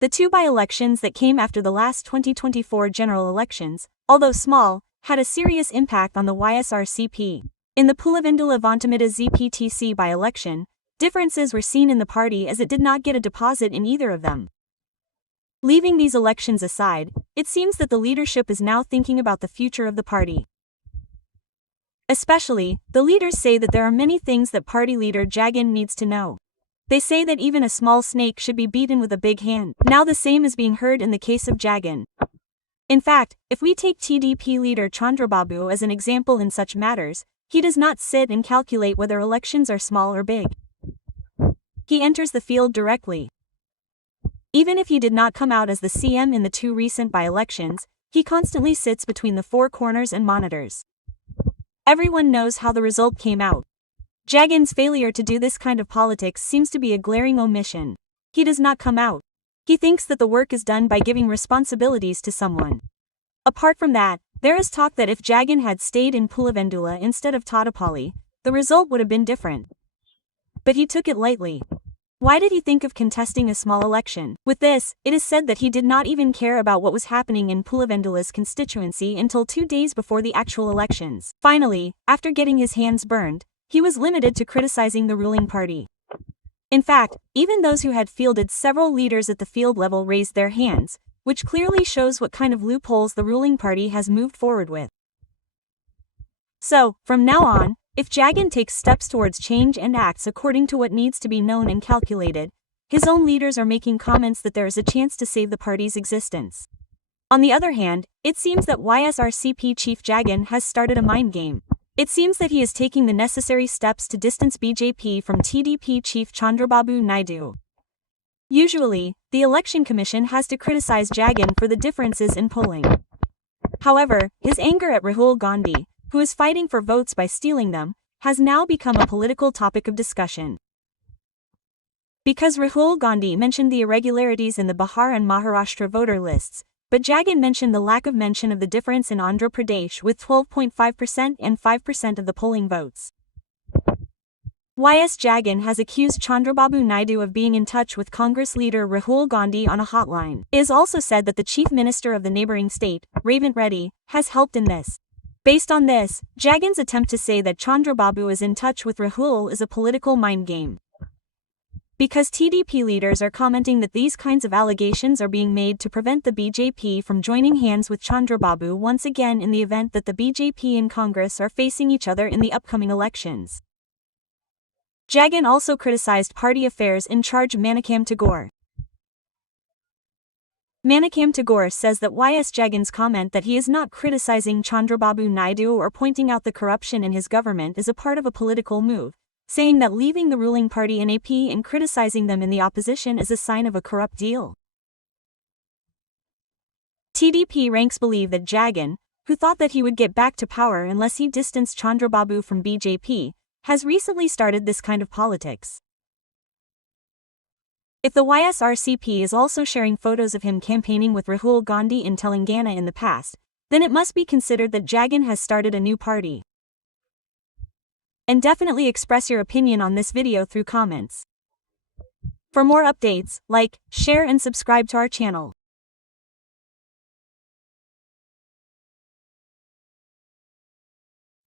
The two by-elections that came after the last 2024 general elections, although small, had a serious impact on the YSRCP. In the Pulivendula Vontamida ZPTC by-election, differences were seen in the party as it did not get a deposit in either of them. Leaving these elections aside, it seems that the leadership is now thinking about the future of the party. Especially, the leaders say that there are many things that party leader Jagan needs to know. They say that even a small snake should be beaten with a big hand. Now the same is being heard in the case of Jagan. In fact, if we take TDP leader Chandrababu as an example in such matters, he does not sit and calculate whether elections are small or big. He enters the field directly. Even if he did not come out as the CM in the two recent by-elections, he constantly sits between the four corners and monitors. Everyone knows how the result came out. Jagan's failure to do this kind of politics seems to be a glaring omission. He does not come out. He thinks that the work is done by giving responsibilities to someone. Apart from that, there is talk that if Jagan had stayed in Pulivendula instead of Tadapalli, the result would have been different. But he took it lightly. Why did he think of contesting a small election? With this, it is said that he did not even care about what was happening in Pulivendula's constituency until 2 days before the actual elections. Finally, after getting his hands burned, he was limited to criticizing the ruling party. In fact, even those who had fielded several leaders at the field level raised their hands, which clearly shows what kind of loopholes the ruling party has moved forward with. So, from now on, if Jagan takes steps towards change and acts according to what needs to be known and calculated, his own leaders are making comments that there is a chance to save the party's existence. On the other hand, it seems that YSRCP chief Jagan has started a mind game. It seems that he is taking the necessary steps to distance BJP from TDP chief Chandrababu Naidu. Usually, the Election Commission has to criticize Jagan for the differences in polling. However, his anger at Rahul Gandhi, who is fighting for votes by stealing them, has now become a political topic of discussion. Because Rahul Gandhi mentioned the irregularities in the Bihar and Maharashtra voter lists, but Jagan mentioned the lack of mention of the difference in Andhra Pradesh with 12.5% and 5% of the polling votes. Ys Jagan has accused Chandrababu Naidu of being in touch with Congress leader Rahul Gandhi on a hotline. It is also said that the chief minister of the neighboring state, Ravint Reddy, has helped in this. Based on this, Jagan's attempt to say that Chandrababu is in touch with Rahul is a political mind game. Because TDP leaders are commenting that these kinds of allegations are being made to prevent the BJP from joining hands with Chandrababu once again in the event that the BJP and Congress are facing each other in the upcoming elections. Jagan also criticized party affairs in charge Manikam Tagore. Manikam Tagore says that Ys Jagan's comment that he is not criticizing Chandrababu Naidu or pointing out the corruption in his government is a part of a political move, saying that leaving the ruling party in AP and criticizing them in the opposition is a sign of a corrupt deal. TDP ranks believe that Jagan, who thought that he would get back to power unless he distanced Chandrababu from BJP, has recently started this kind of politics. If the YSRCP is also sharing photos of him campaigning with Rahul Gandhi in Telangana in the past, then it must be considered that Jagan has started a new party. And definitely express your opinion on this video through comments. For more updates, like, share and subscribe to our channel.